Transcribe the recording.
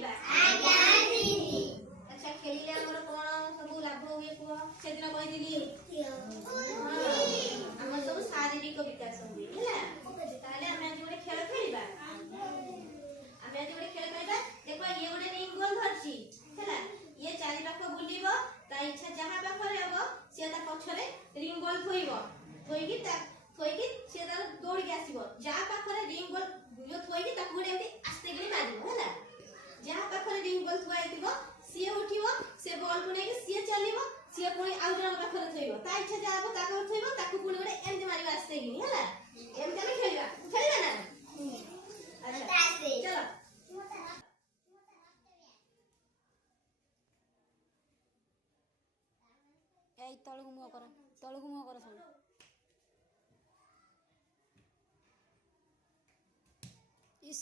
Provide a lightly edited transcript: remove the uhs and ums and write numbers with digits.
खेलिबा अच्छा खेलिले हमर कोन सब लाभ होए को सेदिन कहिदिली हमर सब शारीरिक विकास होई हैला ताले हम आज गोटे खेल खेलिबा हम आज गोटे खेल खेलिबा देखो ये गोटे रिंग गोल धरची हैला ये चारि पाख बुलिबो ता इच्छा जहां पाखरे हबो से ता पछरे रिंग गोल थोइबो थोइकी से तार दौड़ के आसीबो जहां पाखरे रिंग गोल यो थोइकी ताकू गोटे एमती आस्ते गली मारिबो हैला जहां पाखरे रिंग गोल थुआइतिबो से उठिबो से बॉल को नेकी से चलिबो से पुणी आउ जन पाखरे थोइबो ता इच्छा जाबो ताको थोइबो ताकू पुणी गोटे एमती मारिबो आस्ते गली हैला एमती हम खेलिबा ना अच्छा चलो ए तळगु मुह कर सब इस